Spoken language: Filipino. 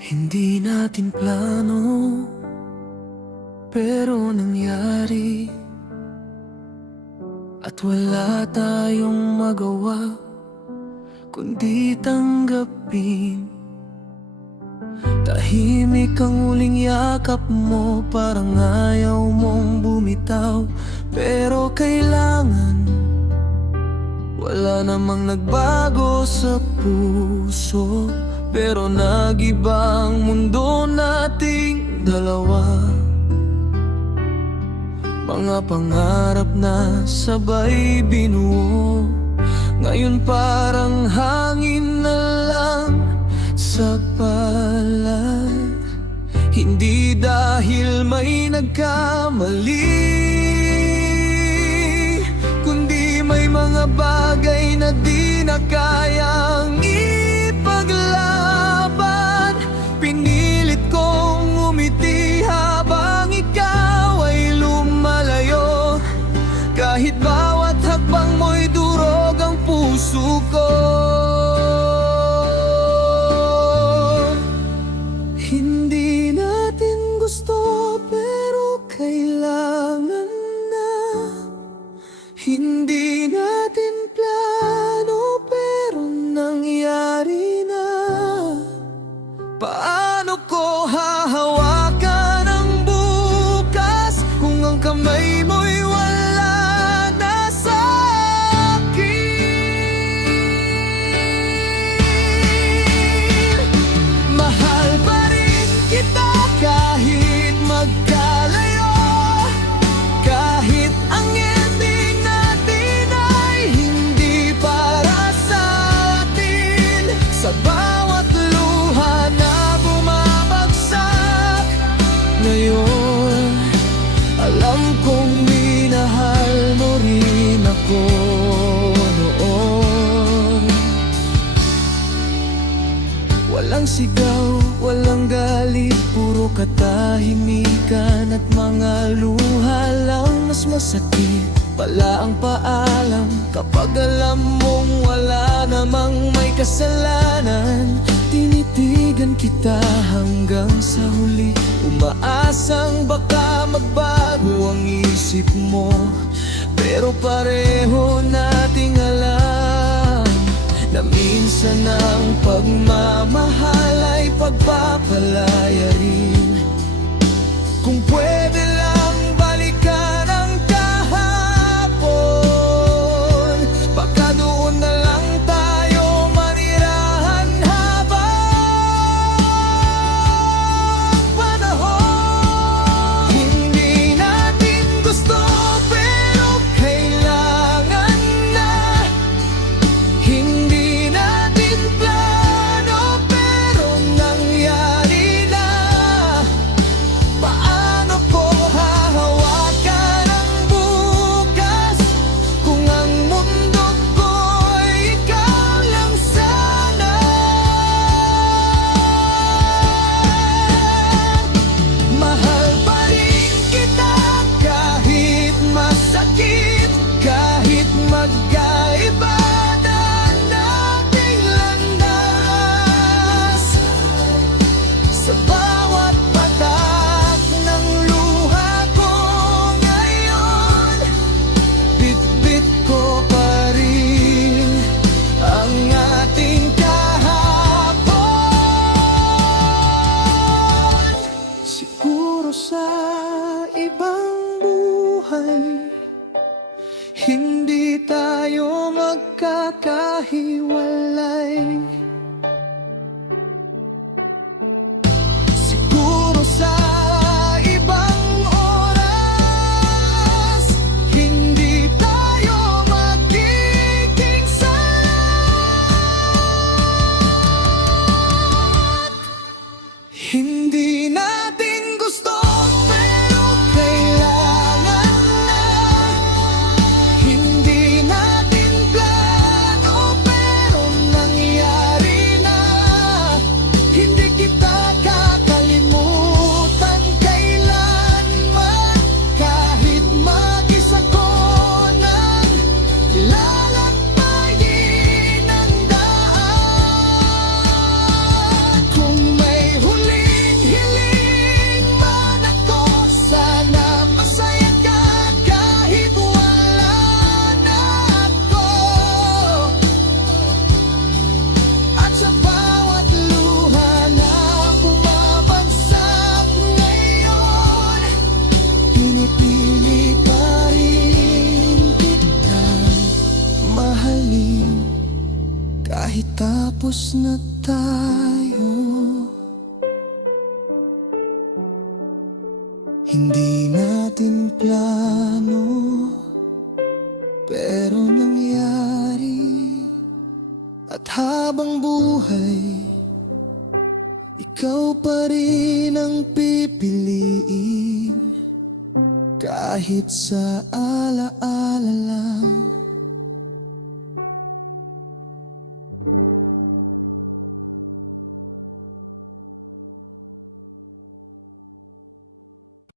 Hindi natin plano, pero nangyari. At wala tayong magawa kundi tanggapin. Tahimik ang huling yakap mo, parang ayaw mong bumitaw. Pero kailangan, wala namang nagbago sa puso. Pero nag-iba ang mundo nating dalawa. Mga pangarap na sabay binuo, ngayon parang hangin na lang sa palad. Hindi dahil may nagkamali, kundi may mga bagay na di na kayang ipaglaban. Pinilit kong umiti habang ikaw ay lumalayo. Kahit bawat hakbang mo'y durog ang puso ko. Hindi natin gusto pero kailangan na. Hindi natin plano pero nangyari na. Paano ko hahawakan ang bukas kung ang kamay mo'y wala na sa akin? Mahal pa rin kita kahit magkalayo, kahit ang ending natin ay hindi para sa atin. Sa bawat luha na bumabagsak ngayon, alam kong minahal mo rin ako noon. Walang sigaw, walang galit, puro katahimikan at mga luha lang. Mas masakit pala ang paalam kapag alam mong wala namang may kasalanan. Tinitigan kita hanggang sa huli, umaasang baka magbago ang isip mo. Pero pareho nating alam na minsan ang pagmamahal ay pagpapalaya rin. Kung pwede lang balikan ang kahapon, baka doon na lang tayo manirahan habang panahon. Hindi natin gusto pero kailangan na. Hindi natin plano pero nangyari na. Paano ko hahawakan ang bukas kung ang mundo ko'y ikaw lang sana? Mahal pa rin kita kahit masakit, kahit magkaiba na nating landas. Sa bawat patak ng luha ko ngayon, bit-bit ko pa rin ang ating kahapon. Siguro sa ibang buhay hindi tayo magkakahiwalay. Siguro sa ibang oras hindi tayo magiging sad. Hindi natin gusto pero kailangan na. Hindi natin plano pero nangyari na. Hindi kita kakalimutan kailanman, kahit mag-isa ko nang lalakbayin ang daan. Kung may huli tapos na tayo. Hindi natin plano, pero nangyari. At habang buhay, ikaw pa rin ang pipiliin. Kahit sa alaala lang